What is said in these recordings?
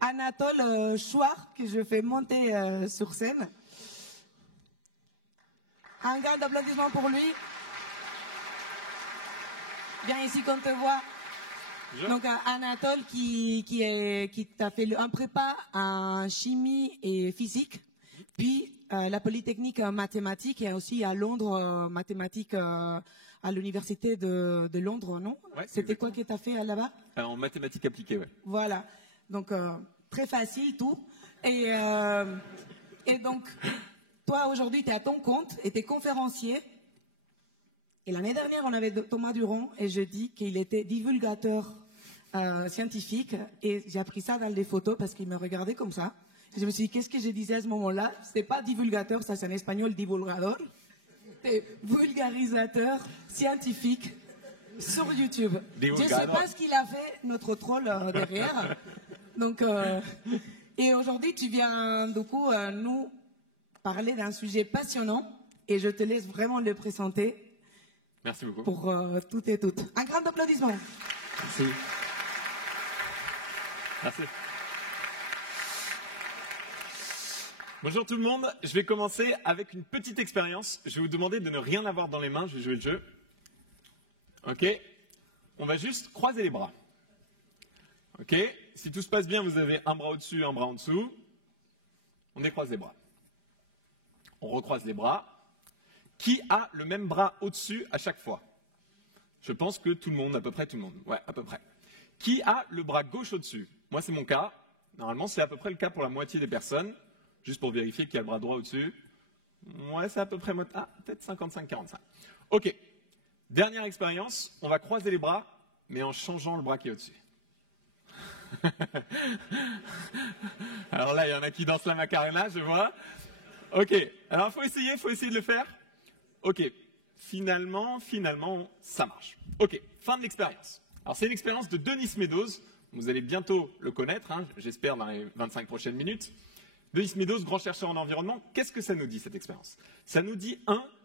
Anatole Chouard, que je fais monter sur scène. Un grand applaudissement pour lui. Viens ici qu'on te voit. Donc Anatole qui t'a fait un prépa en chimie et physique, puis la Polytechnique en mathématiques et aussi à Londres, mathématiques à l'université de Londres, non? Ouais, c'était quoi que t'as fait là-bas? En mathématiques appliquées, ouais. Voilà, donc très facile tout. Et donc, toi aujourd'hui, tu es à ton compte et tu es conférencier. Et l'année dernière, on avait Thomas Durand et je dis qu'il était divulgateur scientifique. Et j'ai appris ça dans les photos parce qu'il me regardait comme ça. Et je me suis dit, qu'est-ce que je disais à ce moment-là? C'était pas divulgateur, ça c'est en espagnol, divulgador. C'est vulgarisateur scientifique sur YouTube. Divulgador. Je sais pas ce qu'il a fait, notre troll derrière. Donc, et aujourd'hui, tu viens du coup nous parler d'un sujet passionnant. Et je te laisse vraiment le présenter. Merci beaucoup. Pour toutes et toutes. Un grand applaudissement. Merci. Merci. Bonjour tout le monde, je vais commencer avec une petite expérience. Je vais vous demander de ne rien avoir dans les mains, je vais jouer le jeu. Ok? On va juste croiser les bras. Ok? Si tout se passe bien, vous avez un bras au-dessus, un bras en dessous. On décroise les bras. On recroise les bras. Qui a le même bras au-dessus à chaque fois? Je pense que tout le monde, à peu près tout le monde. Ouais, à peu près. Qui a le bras gauche au-dessus? Moi, c'est mon cas. Normalement, c'est à peu près le cas pour la moitié des personnes. Juste pour vérifier qui a le bras droit au-dessus. Ouais, c'est à peu près... Ah, peut-être 55-45. Ok. Dernière expérience. On va croiser les bras, mais en changeant le bras qui est au-dessus. Alors là, il y en a qui dansent la Macarena, je vois. Ok. Alors, faut essayer de le faire. Ok, finalement, ça marche. Ok, fin de l'expérience. Alors, c'est l'expérience de Denis Meadows. Vous allez bientôt le connaître, hein, j'espère, dans les 25 prochaines minutes. Denis Meadows, grand chercheur en environnement. Qu'est-ce que ça nous dit, cette expérience? Ça nous dit,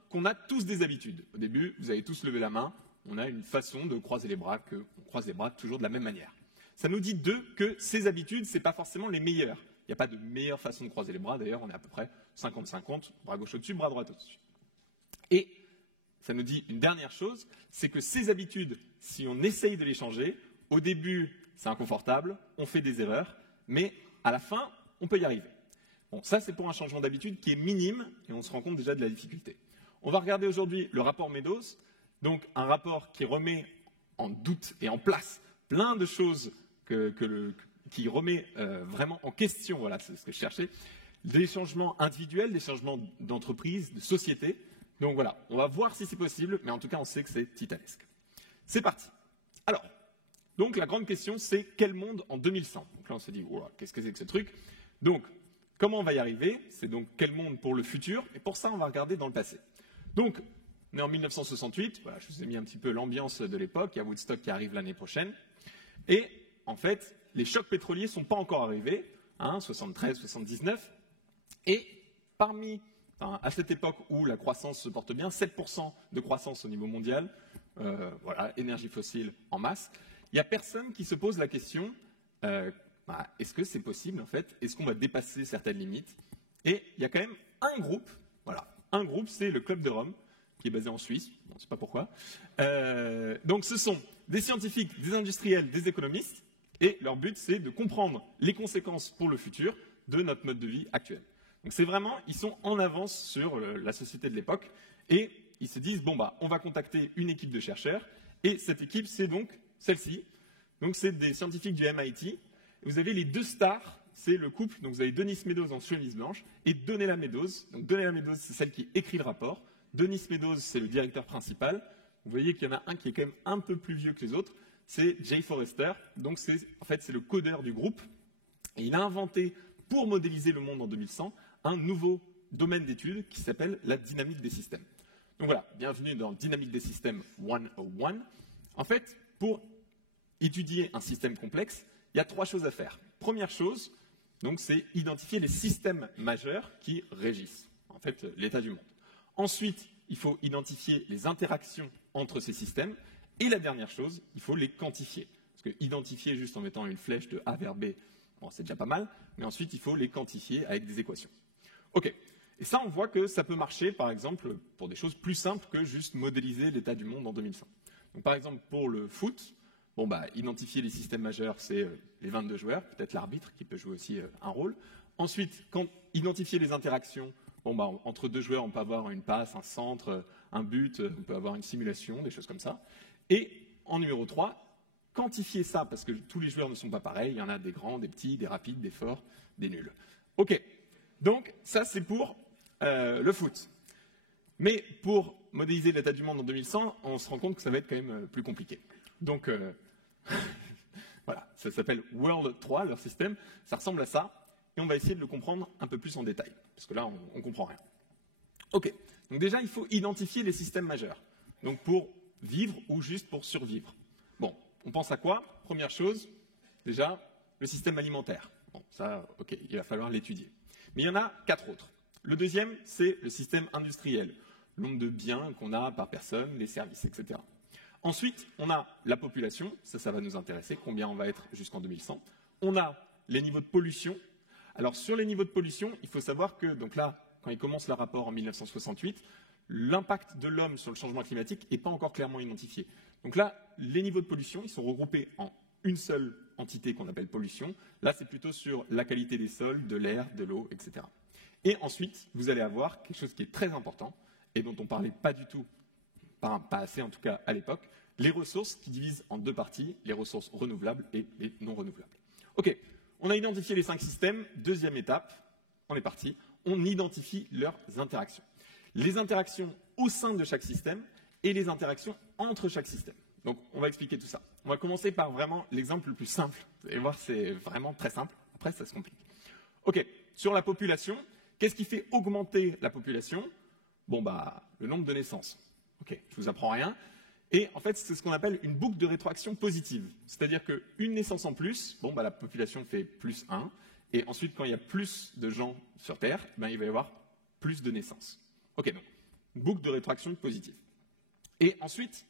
qu'on a tous des habitudes. Au début, vous avez tous levé la main. On a une façon de croiser les bras, on croise les bras toujours de la même manière. Ça nous dit, que ces habitudes, ce n'est pas forcément les meilleures. Il n'y a pas de meilleure façon de croiser les bras. D'ailleurs, on est à peu près 50-50, bras gauche au-dessus, bras droit au-dessus. Et ça nous dit une dernière chose, c'est que ces habitudes, si on essaye de les changer, au début, c'est inconfortable, on fait des erreurs, mais à la fin, on peut y arriver. Bon, ça, c'est pour un changement d'habitude qui est minime, et on se rend compte déjà de la difficulté. On va regarder aujourd'hui le rapport Meadows, donc un rapport qui remet en doute et en place plein de choses qui remet vraiment en question, voilà, c'est ce que je cherchais, des changements individuels, des changements d'entreprise, de société. Donc voilà, on va voir si c'est possible, mais en tout cas, on sait que c'est titanesque. C'est parti. Alors, donc la grande question, c'est quel monde en 2100? Donc là, on se dit, wow, qu'est-ce que c'est que ce truc? Donc, comment on va y arriver? C'est donc quel monde pour le futur? Et pour ça, on va regarder dans le passé. Donc, on est en 1968. Voilà, je vous ai mis un petit peu l'ambiance de l'époque. Il y a Woodstock qui arrive l'année prochaine. Et en fait, les chocs pétroliers ne sont pas encore arrivés, 73, 79. Et à cette époque où la croissance se porte bien, 7% de croissance au niveau mondial, voilà, énergie fossile en masse, il n'y a personne qui se pose la question, est-ce que c'est possible en fait? Est-ce qu'on va dépasser certaines limites? Et il y a quand même un groupe, voilà, un groupe, c'est le Club de Rome, qui est basé en Suisse, on ne sait pas pourquoi. Donc ce sont des scientifiques, des industriels, des économistes, et leur but c'est de comprendre les conséquences pour le futur de notre mode de vie actuel. Donc c'est vraiment, ils sont en avance sur la société de l'époque et ils se disent, bon bah, on va contacter une équipe de chercheurs et cette équipe, c'est donc celle-ci. Donc c'est des scientifiques du MIT. Vous avez les deux stars, c'est le couple, donc vous avez Denis Meadows en chemise blanche et Donella Meadows. Donc Donella Meadows, c'est celle qui écrit le rapport. Denis Meadows, c'est le directeur principal. Vous voyez qu'il y en a un qui est quand même un peu plus vieux que les autres, c'est Jay Forrester. Donc en fait, c'est le codeur du groupe. Et il a inventé, pour modéliser le monde en 2100, un nouveau domaine d'études qui s'appelle la dynamique des systèmes. Donc voilà, bienvenue dans Dynamique des systèmes 101. En fait, pour étudier un système complexe, il y a 3 choses à faire. Première chose, donc, c'est identifier les systèmes majeurs qui régissent, en fait, l'état du monde. Ensuite, il faut identifier les interactions entre ces systèmes. Et la dernière chose, il faut les quantifier. Parce que identifier juste en mettant une flèche de A vers B, Bon, c'est déjà pas mal, mais ensuite, il faut les quantifier avec des équations. OK. Et ça, on voit que ça peut marcher, par exemple, pour des choses plus simples que juste modéliser l'état du monde en 2100. Donc, par exemple, pour le foot, bon, bah, identifier les systèmes majeurs, c'est les 22 joueurs, peut-être l'arbitre qui peut jouer aussi un rôle. Ensuite, quand identifier les interactions, bon, bah, entre deux joueurs, on peut avoir une passe, un centre, un but, on peut avoir une simulation, des choses comme ça. Et en numéro 3, quantifier ça, parce que tous les joueurs ne sont pas pareils, il y en a des grands, des petits, des rapides, des forts, des nuls. OK, donc ça c'est pour le foot. Mais pour modéliser l'état du monde en 2100, on se rend compte que ça va être quand même plus compliqué. Donc voilà, ça s'appelle World 3, leur système, ça ressemble à ça, et on va essayer de le comprendre un peu plus en détail, parce que là on ne comprend rien. OK, donc déjà il faut identifier les systèmes majeurs, donc pour vivre ou juste pour survivre. Bon, on pense à quoi? Première chose, déjà, le système alimentaire. Bon, ça, OK, il va falloir l'étudier. Mais il y en a 4 autres. Le deuxième, c'est le système industriel, le nombre de biens qu'on a par personne, les services, etc. Ensuite, on a la population, ça va nous intéresser, combien on va être jusqu'en 2100. On a les niveaux de pollution. Alors, sur les niveaux de pollution, il faut savoir que, donc là, quand il commence le rapport en 1968, l'impact de l'homme sur le changement climatique n'est pas encore clairement identifié. Donc là, les niveaux de pollution, ils sont regroupés en une seule entité qu'on appelle pollution. Là, c'est plutôt sur la qualité des sols, de l'air, de l'eau, etc. Et ensuite, vous allez avoir quelque chose qui est très important et dont on ne parlait pas du tout, pas assez en tout cas à l'époque, les ressources qui divisent en 2 parties, les ressources renouvelables et les non renouvelables. OK, on a identifié les 5 systèmes. Deuxième étape, on est parti, on identifie leurs interactions. Les interactions au sein de chaque système et les interactions entre chaque système. Donc, on va expliquer tout ça. On va commencer par vraiment l'exemple le plus simple. Vous allez voir, c'est vraiment très simple. Après, ça se complique. OK, sur la population, qu'est-ce qui fait augmenter la population? Bon, bah, le nombre de naissances. OK, je vous apprends rien. Et en fait, c'est ce qu'on appelle une boucle de rétroaction positive. C'est-à-dire qu'une naissance en plus, bon, bah, la population fait plus 1. Et ensuite, quand il y a plus de gens sur Terre, ben, il va y avoir plus de naissances. OK, donc, boucle de rétroaction positive. Et ensuite,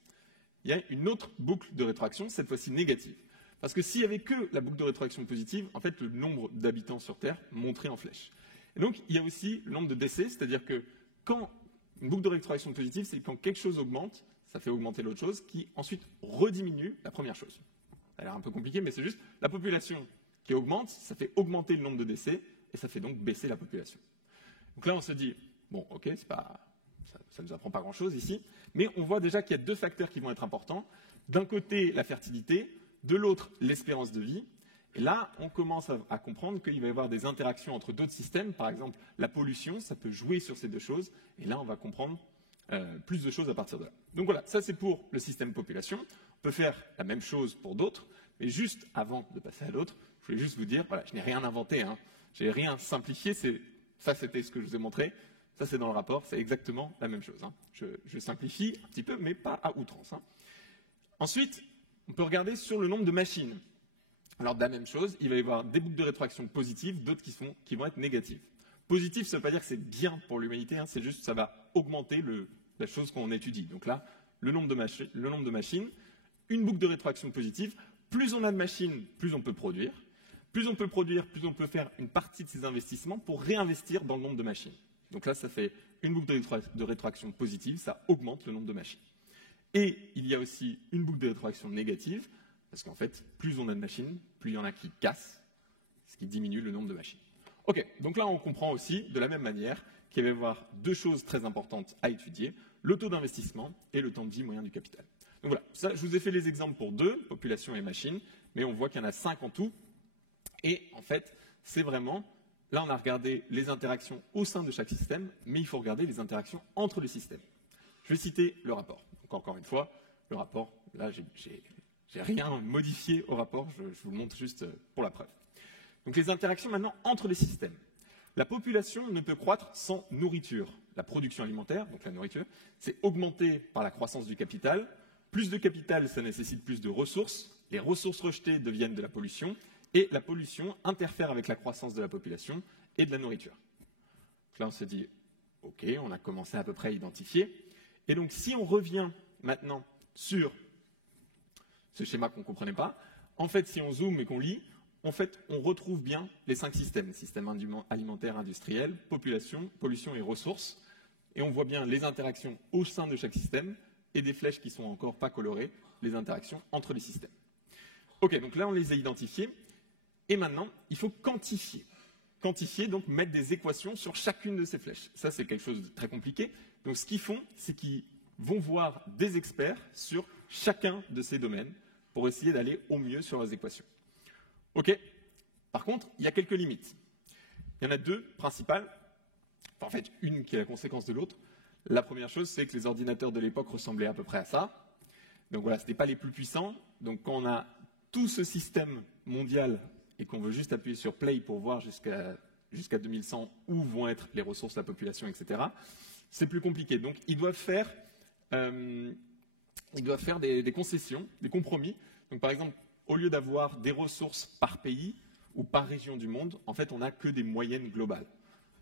il y a une autre boucle de rétroaction, cette fois-ci négative. Parce que s'il n'y avait que la boucle de rétroaction positive, en fait, le nombre d'habitants sur Terre monterait en flèche. Et donc, il y a aussi le nombre de décès, c'est-à-dire que quand une boucle de rétroaction positive, c'est quand quelque chose augmente, ça fait augmenter l'autre chose, qui ensuite rediminue la première chose. Ça a l'air un peu compliqué, mais c'est juste la population qui augmente, ça fait augmenter le nombre de décès, et ça fait donc baisser la population. Donc là, on se dit, bon, ok, c'est pas, ça ne nous apprend pas grand-chose ici, mais on voit déjà qu'il y a 2 facteurs qui vont être importants. D'un côté, la fertilité, de l'autre, l'espérance de vie. Et là, on commence à comprendre qu'il va y avoir des interactions entre d'autres systèmes. Par exemple, la pollution, ça peut jouer sur ces 2 choses. Et là, on va comprendre plus de choses à partir de là. Donc voilà, ça c'est pour le système population. On peut faire la même chose pour d'autres. Mais juste avant de passer à l'autre, je voulais juste vous dire, voilà, je n'ai rien inventé, hein. Je n'ai rien simplifié. Ça, c'était ce que je vous ai montré. Ça, c'est dans le rapport. C'est exactement la même chose, hein. Je simplifie un petit peu, mais pas à outrance, hein. Ensuite, on peut regarder sur le nombre de machines. Alors, de la même chose, il va y avoir des boucles de rétroaction positives, d'autres qui vont être négatives. Positif, ça ne veut pas dire que c'est bien pour l'humanité, hein, c'est juste que ça va augmenter la chose qu'on étudie. Donc là, le nombre de machines, une boucle de rétroaction positive, plus on a de machines, plus on peut produire. Plus on peut produire, plus on peut faire une partie de ces investissements pour réinvestir dans le nombre de machines. Donc là, ça fait une boucle de rétroaction positive, ça augmente le nombre de machines. Et il y a aussi une boucle de rétroaction négative, parce qu'en fait, plus on a de machines, plus il y en a qui cassent, ce qui diminue le nombre de machines. OK, donc là, on comprend aussi, de la même manière, qu'il va y avoir 2 choses très importantes à étudier, le taux d'investissement et le temps de vie moyen du capital. Donc voilà, ça, je vous ai fait les exemples pour 2, population et machines, mais on voit qu'il y en a 5 en tout. Et en fait, c'est vraiment, là, on a regardé les interactions au sein de chaque système, mais il faut regarder les interactions entre les systèmes. Je vais citer le rapport. Donc encore une fois, le rapport, là, j'ai rien modifié au rapport, je vous le montre juste pour la preuve. Donc les interactions maintenant entre les systèmes. La population ne peut croître sans nourriture. La production alimentaire, donc la nourriture, c'est augmenté par la croissance du capital. Plus de capital, ça nécessite plus de ressources. Les ressources rejetées deviennent de la pollution. Et la pollution interfère avec la croissance de la population et de la nourriture. Donc là, on se dit, OK, on a commencé à peu près à identifier. Et donc, si on revient maintenant sur ce schéma qu'on ne comprenait pas, en fait, si on zoome et qu'on lit, en fait, on retrouve bien les 5 systèmes. Système alimentaire, industriel, population, pollution et ressources. Et on voit bien les interactions au sein de chaque système et des flèches qui sont encore pas colorées, les interactions entre les systèmes. Ok, donc là, on les a identifiés. Et maintenant, il faut quantifier. Quantifier, donc mettre des équations sur chacune de ces flèches. Ça, c'est quelque chose de très compliqué. Donc, ce qu'ils font, c'est qu'ils vont voir des experts sur chacun de ces domaines pour essayer d'aller au mieux sur leurs équations. Ok. Par contre, il y a quelques limites. Il y en a 2 principales. Enfin, en fait, une qui est la conséquence de l'autre. La première chose, c'est que les ordinateurs de l'époque ressemblaient à peu près à ça. Donc voilà, ce n'était pas les plus puissants. Donc quand on a tout ce système mondial et qu'on veut juste appuyer sur Play pour voir jusqu'à 2100 où vont être les ressources, la population, etc., c'est plus compliqué. Donc ils doivent faire des concessions, des compromis. Donc par exemple, au lieu d'avoir des ressources par pays ou par région du monde, en fait, on n'a que des moyennes globales.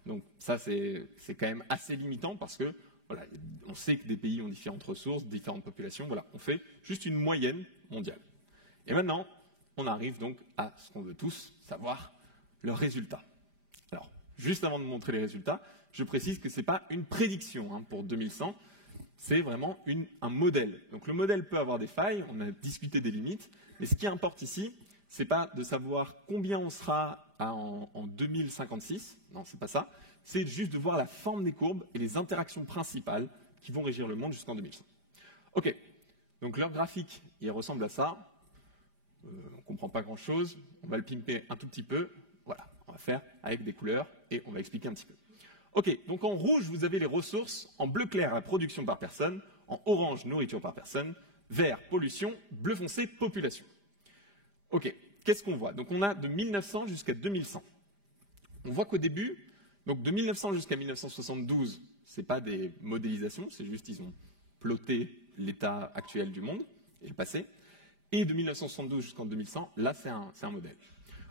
Donc ça, c'est quand même assez limitant parce que voilà, on sait que des pays ont différentes ressources, différentes populations. Voilà, on fait juste une moyenne mondiale. Et maintenant, on arrive donc à ce qu'on veut tous, savoir le résultat. Alors, juste avant de montrer les résultats, je précise que ce n'est pas une prédiction pour 2100, c'est vraiment un modèle. Donc le modèle peut avoir des failles, on a discuté des limites, mais ce qui importe ici, ce n'est pas de savoir combien on sera en 2056, non, c'est pas ça, c'est juste de voir la forme des courbes et les interactions principales qui vont régir le monde jusqu'en 2100. Ok, donc leur graphique, il ressemble à ça. On ne comprend pas grand-chose, on va le pimper un tout petit peu. Voilà, on va faire avec des couleurs et on va expliquer un petit peu. Ok, donc en rouge, vous avez les ressources, en bleu clair, la production par personne, en orange, nourriture par personne, vert, pollution, bleu foncé, population. Ok, qu'est-ce qu'on voit? Donc on a de 1900 jusqu'à 2100. On voit qu'au début, donc de 1900 jusqu'à 1972, ce n'est pas des modélisations, c'est juste ils ont ploté l'état actuel du monde et le passé. Et de 1972 jusqu'en 2100, là c'est un modèle.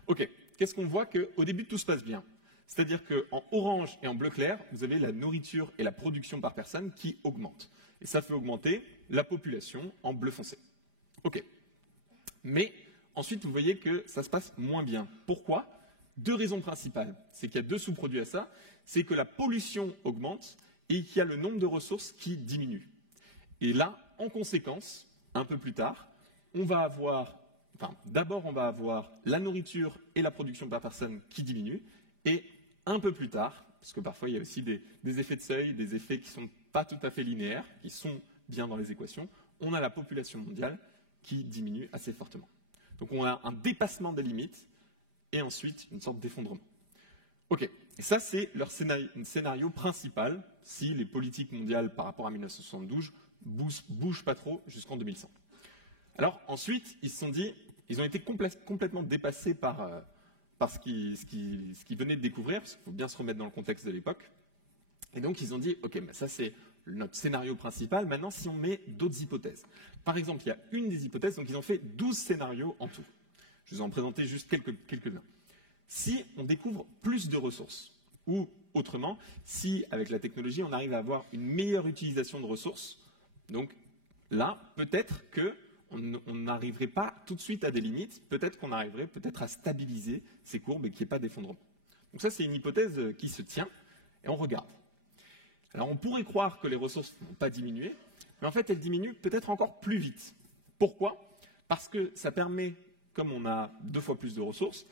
Ok, qu'est-ce qu'on voit? Qu'au début tout se passe bien. C'est-à-dire qu'en orange et en bleu clair, vous avez la nourriture et la production par personne qui augmentent. Et ça fait augmenter la population en bleu foncé. Ok. Mais ensuite, vous voyez que ça se passe moins bien. Pourquoi? 2 raisons principales. C'est qu'il y a 2 sous-produits à ça. C'est que la pollution augmente et qu'il y a le nombre de ressources qui diminue. Et là, en conséquence, un peu plus tard, d'abord on va avoir la nourriture et la production par personne qui diminuent. Et un peu plus tard, parce que parfois il y a aussi des effets de seuil, des effets qui ne sont pas tout à fait linéaires, qui sont bien dans les équations, on a la population mondiale qui diminue assez fortement. Donc on a un dépassement des limites et ensuite une sorte d'effondrement. Ok, et ça c'est leur scénario principal si les politiques mondiales par rapport à 1972 bougent pas trop jusqu'en 2100. Alors ensuite, ils se sont dit, ils ont été complètement dépassés par ce qu'ils venaient de découvrir, parce qu'il faut bien se remettre dans le contexte de l'époque. Et donc, ils ont dit, OK, ça c'est notre scénario principal. Maintenant, si on met d'autres hypothèses. Par exemple, il y a une des hypothèses, donc ils ont fait 12 scénarios en tout. Je vais en présenter juste quelques-uns. Si on découvre plus de ressources, ou autrement, si avec la technologie, on arrive à avoir une meilleure utilisation de ressources, donc là, peut-être qu'on n'arriverait pas tout de suite à des limites, peut-être qu'on arriverait à stabiliser ces courbes et qu'il n'y ait pas d'effondrement. Donc ça, c'est une hypothèse qui se tient, et on regarde. Alors on pourrait croire que les ressources ne vont pas diminuer, mais en fait elles diminuent peut-être encore plus vite. Pourquoi? Parce que ça permet, comme on a 2 fois plus de ressources,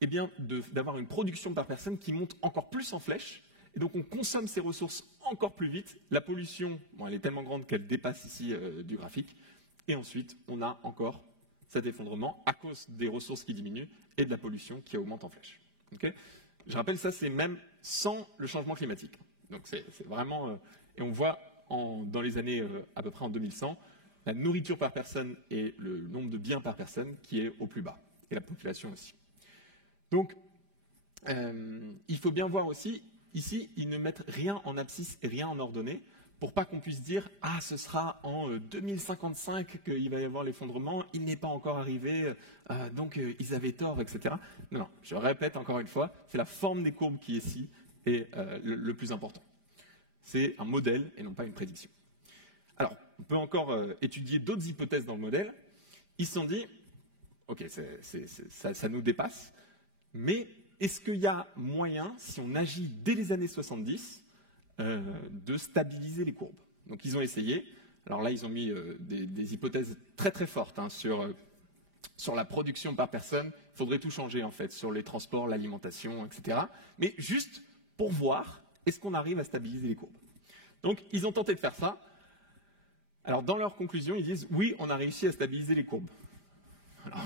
eh bien d'avoir une production par personne qui monte encore plus en flèche, et donc on consomme ces ressources encore plus vite. La pollution, elle est tellement grande qu'elle dépasse ici du graphique, et ensuite on a encore cet effondrement à cause des ressources qui diminuent et de la pollution qui augmente en flèche. Okay? Je rappelle, ça c'est même sans le changement climatique. Donc c'est vraiment... et on voit dans les années à peu près en 2100, la nourriture par personne et le nombre de biens par personne qui est au plus bas. Et la population aussi. Donc, il faut bien voir aussi, ici, ils ne mettent rien en abscisse et rien en ordonnée pour pas qu'on puisse dire « Ah, ce sera en 2055 qu'il va y avoir l'effondrement, il n'est pas encore arrivé, donc ils avaient tort, etc. » Non, je répète encore une fois, c'est la forme des courbes qui ici est le plus important. C'est un modèle et non pas une prédiction. Alors, on peut encore étudier d'autres hypothèses dans le modèle. Ils se sont dit, ok, ça nous dépasse. Mais est-ce qu'il y a moyen, si on agit dès les années 70, de stabiliser les courbes? Donc ils ont essayé. Alors là, ils ont mis des hypothèses très très fortes hein, sur la production par personne. Il faudrait tout changer en fait, sur les transports, l'alimentation, etc. Mais juste pour voir, est-ce qu'on arrive à stabiliser les courbes? Donc ils ont tenté de faire ça. Alors dans leur conclusion, ils disent oui, on a réussi à stabiliser les courbes. Alors,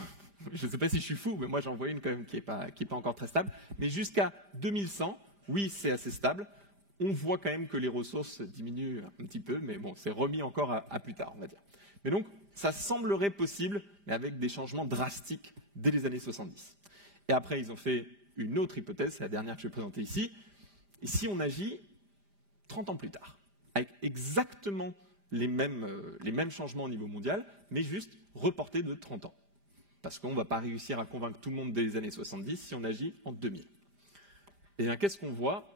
je ne sais pas si je suis fou, mais moi j'en vois une quand même qui est pas encore très stable. Mais jusqu'à 2100, oui, c'est assez stable. On voit quand même que les ressources diminuent un petit peu, mais bon, c'est remis encore à plus tard, on va dire. Mais donc, ça semblerait possible, mais avec des changements drastiques dès les années 70. Et après, ils ont fait une autre hypothèse, c'est la dernière que je vais présenter ici. Et si on agit 30 ans plus tard, avec exactement les mêmes changements au niveau mondial, mais juste reportés de 30 ans. Parce qu'on ne va pas réussir à convaincre tout le monde dès les années 70 si on agit en 2000. Et bien, qu'est-ce qu'on voit?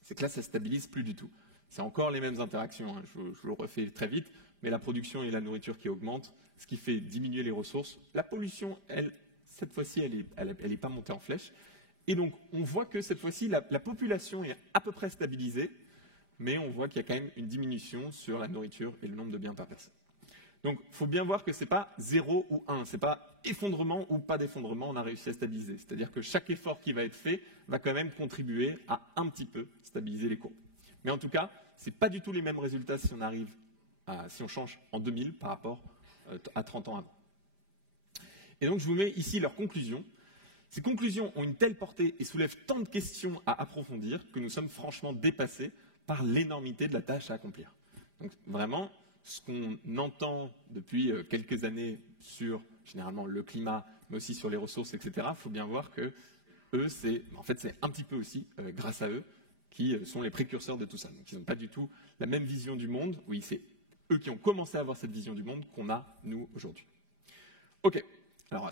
C'est que là, ça ne stabilise plus du tout. C'est encore les mêmes interactions, hein. Je le refais très vite, mais la production et la nourriture qui augmentent, ce qui fait diminuer les ressources. La pollution, elle, cette fois-ci, elle n'est pas montée en flèche. Et donc, on voit que cette fois-ci, la population est à peu près stabilisée, mais on voit qu'il y a quand même une diminution sur la nourriture et le nombre de biens par personne. Donc, il faut bien voir que ce n'est pas 0 ou 1, ce n'est pas effondrement ou pas d'effondrement, on a réussi à stabiliser. C'est-à-dire que chaque effort qui va être fait va quand même contribuer à un petit peu stabiliser les courbes. Mais en tout cas, ce n'est pas du tout les mêmes résultats si on change en 2000 par rapport à 30 ans avant. Et donc, je vous mets ici leurs conclusions. Ces conclusions ont une telle portée et soulèvent tant de questions à approfondir que nous sommes franchement dépassés par l'énormité de la tâche à accomplir. Donc, vraiment, ce qu'on entend depuis quelques années sur, généralement, le climat, mais aussi sur les ressources, etc., il faut bien voir que eux, c'est un petit peu aussi grâce à eux qui sont les précurseurs de tout ça. Donc, ils n'ont pas du tout la même vision du monde. Oui, c'est eux qui ont commencé à avoir cette vision du monde qu'on a, nous, aujourd'hui. OK. Alors,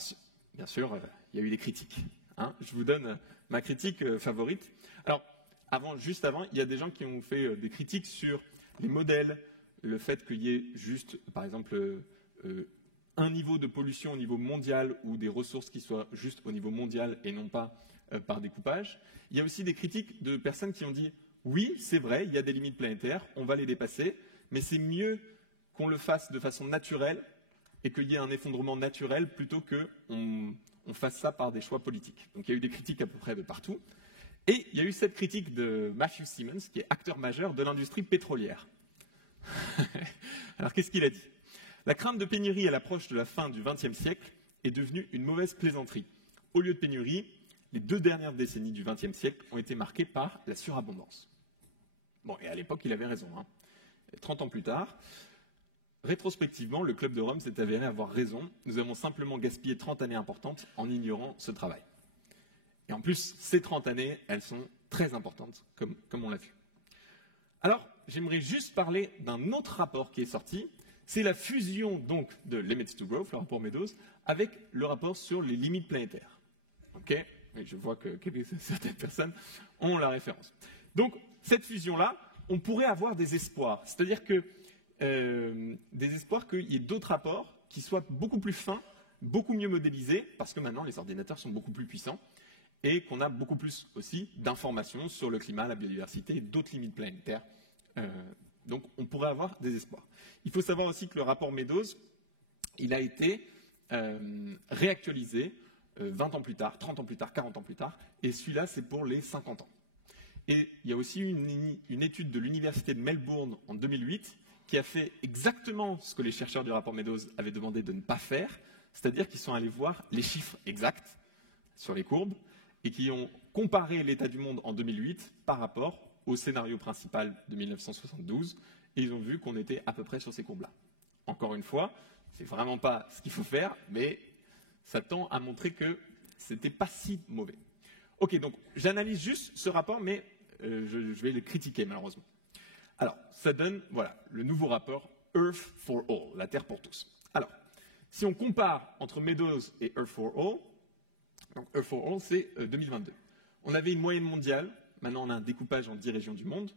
bien sûr, il y a eu des critiques. Hein. Je vous donne ma critique favorite. Alors, juste avant, il y a des gens qui ont fait des critiques sur les modèles, le fait qu'il y ait juste, par exemple, un niveau de pollution au niveau mondial ou des ressources qui soient juste au niveau mondial et non pas par découpage. Il y a aussi des critiques de personnes qui ont dit « Oui, c'est vrai, il y a des limites planétaires, on va les dépasser, mais c'est mieux qu'on le fasse de façon naturelle et qu'il y ait un effondrement naturel plutôt qu'on fasse ça par des choix politiques. » Donc il y a eu des critiques à peu près de partout. Et il y a eu cette critique de Matthew Simmons, qui est acteur majeur de l'industrie pétrolière. Alors, qu'est-ce qu'il a dit? La crainte de pénurie à l'approche de la fin du XXe siècle est devenue une mauvaise plaisanterie. Au lieu de pénurie, les 2 dernières décennies du XXe siècle ont été marquées par la surabondance. Bon, et à l'époque, il avait raison. Hein. 30 ans plus tard, rétrospectivement, le Club de Rome s'est avéré avoir raison. Nous avons simplement gaspillé 30 années importantes en ignorant ce travail. Et en plus, ces 30 années, elles sont très importantes, comme on l'a vu. Alors, j'aimerais juste parler d'un autre rapport qui est sorti. C'est la fusion donc de Limits to Growth, le rapport Meadows, avec le rapport sur les limites planétaires. OK? Et je vois que certaines personnes ont la référence. Donc, cette fusion-là, on pourrait avoir des espoirs. C'est-à-dire que des espoirs qu'il y ait d'autres rapports qui soient beaucoup plus fins, beaucoup mieux modélisés, parce que maintenant, les ordinateurs sont beaucoup plus puissants, et qu'on a beaucoup plus aussi d'informations sur le climat, la biodiversité et d'autres limites planétaires. Donc on pourrait avoir des espoirs. Il faut savoir aussi que le rapport Meadows, il a été réactualisé 20 ans plus tard, 30 ans plus tard, 40 ans plus tard, et celui-là c'est pour les 50 ans. Et il y a aussi une étude de l'Université de Melbourne en 2008 qui a fait exactement ce que les chercheurs du rapport Meadows avaient demandé de ne pas faire, c'est-à-dire qu'ils sont allés voir les chiffres exacts sur les courbes, et qui ont comparé l'état du monde en 2008 par rapport au scénario principal de 1972, et ils ont vu qu'on était à peu près sur ces courbes-là. Encore une fois, c'est vraiment pas ce qu'il faut faire, mais ça tend à montrer que c'était pas si mauvais. Ok, donc j'analyse juste ce rapport, mais je vais le critiquer malheureusement. Alors, ça donne, voilà, le nouveau rapport Earth for All, la Terre pour tous. Alors, si on compare entre Meadows et Earth for All, donc Earth for All, c'est 2022. On avait une moyenne mondiale, maintenant on a un découpage en 10 régions du monde.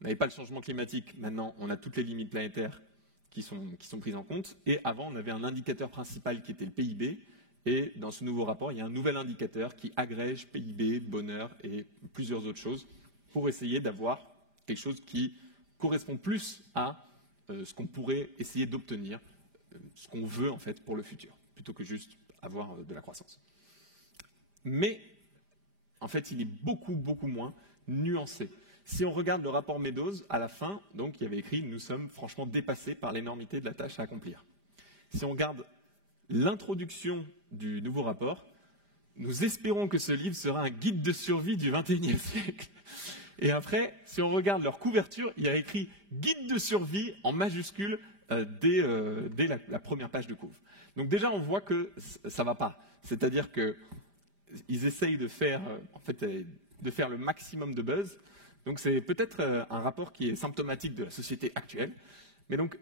On n'avait pas le changement climatique, maintenant on a toutes les limites planétaires qui sont prises en compte. Et avant, on avait un indicateur principal qui était le PIB, Et dans ce nouveau rapport, il y a un nouvel indicateur qui agrège PIB, bonheur et plusieurs autres choses pour essayer d'avoir quelque chose qui correspond plus à ce qu'on pourrait essayer d'obtenir, ce qu'on veut en fait pour le futur, plutôt que juste avoir de la croissance. Mais en fait, il est beaucoup moins nuancé. Si on regarde le rapport Meadows, à la fin, donc, il y avait écrit « Nous sommes franchement dépassés par l'énormité de la tâche à accomplir ». Si on regarde l'introduction du nouveau rapport, nous espérons que ce livre sera un guide de survie du XXIe siècle. Et après, si on regarde leur couverture, il y a écrit « Guide de survie » en majuscule dès la première page de couve. Donc déjà, on voit que ça ne va pas. C'est-à-dire qu'ils essayent de faire, de faire le maximum de buzz. Donc c'est peut-être un rapport qui est symptomatique de la société actuelle. Mais donc,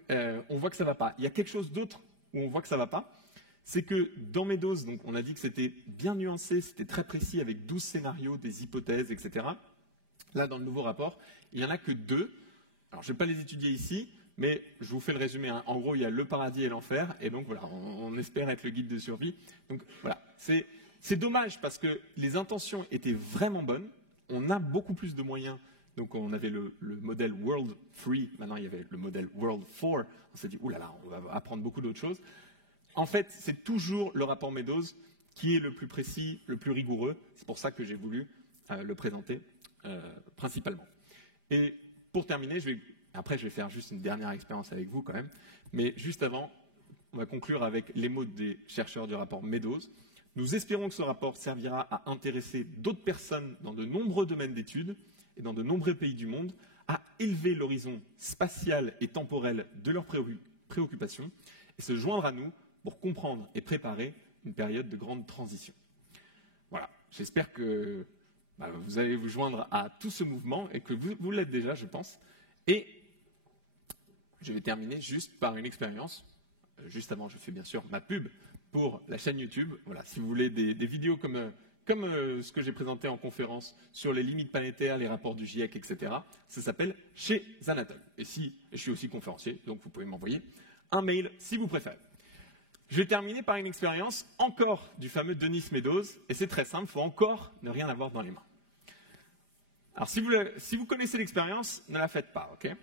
on voit que ça ne va pas. Il y a quelque chose d'autre où on voit que ça ne va pas. C'est que dans Meadows, donc on a dit que c'était bien nuancé, c'était très précis avec 12 scénarios, des hypothèses, etc. Là, dans le nouveau rapport, il n'y en a que 2. Alors, je ne vais pas les étudier ici, mais je vous fais le résumé. Hein. En gros, il y a le paradis et l'enfer. Et donc, voilà, on espère être le guide de survie. Donc, voilà. C'est dommage parce que les intentions étaient vraiment bonnes. On a beaucoup plus de moyens. Donc, on avait le modèle World 3. Maintenant, il y avait le modèle World 4. On s'est dit, oulala, on va apprendre beaucoup d'autres choses. En fait, c'est toujours le rapport Meadows qui est le plus précis, le plus rigoureux. C'est pour ça que j'ai voulu le présenter principalement. Et pour terminer, après je vais faire juste une dernière expérience avec vous quand même, mais juste avant, on va conclure avec les mots des chercheurs du rapport Meadows. Nous espérons que ce rapport servira à intéresser d'autres personnes dans de nombreux domaines d'études et dans de nombreux pays du monde à élever l'horizon spatial et temporel de leurs préoccupations et se joindre à nous pour comprendre et préparer une période de grande transition. Voilà, j'espère que vous allez vous joindre à tout ce mouvement et que vous l'êtes déjà, je pense. Et je vais terminer juste par une expérience. Juste avant, je fais bien sûr ma pub pour la chaîne YouTube. Voilà, si vous voulez des vidéos comme ce que j'ai présenté en conférence sur les limites planétaires, les rapports du GIEC, etc., ça s'appelle Chez Anatole. Et je suis aussi conférencier, donc vous pouvez m'envoyer un mail si vous préférez. Je vais terminer par une expérience encore du fameux Denis Meadows, et c'est très simple, il faut encore ne rien avoir dans les mains. Alors si vous connaissez l'expérience, ne la faites pas, ok?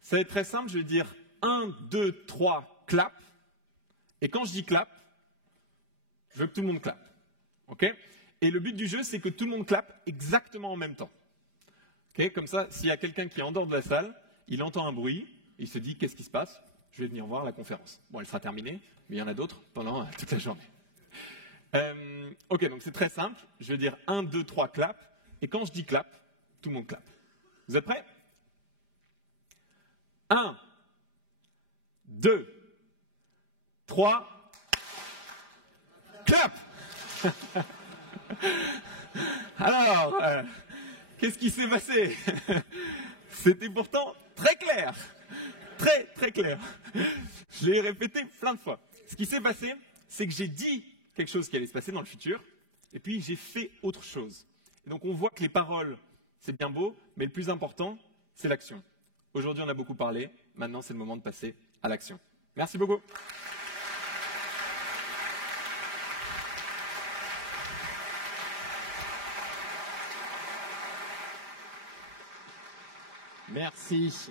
Ça va être très simple, je vais dire 1, 2, 3, clap, et quand je dis clap, je veux que tout le monde clappe, ok? Et le but du jeu, c'est que tout le monde clappe exactement en même temps. Okay? Comme ça, s'il y a quelqu'un qui est en dehors de la salle, il entend un bruit, il se dit qu'est-ce qui se passe? Je vais venir voir la conférence. Bon, elle sera terminée, mais il y en a d'autres pendant toute la journée. Ok, donc c'est très simple. Je vais dire 1, 2, 3, clap. Et quand je dis clap, tout le monde clappe. Vous êtes prêts? 1, 2, 3, clap. Alors, qu'est-ce qui s'est passé? C'était pourtant très clair. Très clair. Je l'ai répété plein de fois. Ce qui s'est passé, c'est que j'ai dit quelque chose qui allait se passer dans le futur, et puis j'ai fait autre chose. Et donc on voit que les paroles, c'est bien beau, mais le plus important, c'est l'action. Aujourd'hui, on a beaucoup parlé. Maintenant, c'est le moment de passer à l'action. Merci beaucoup. Merci.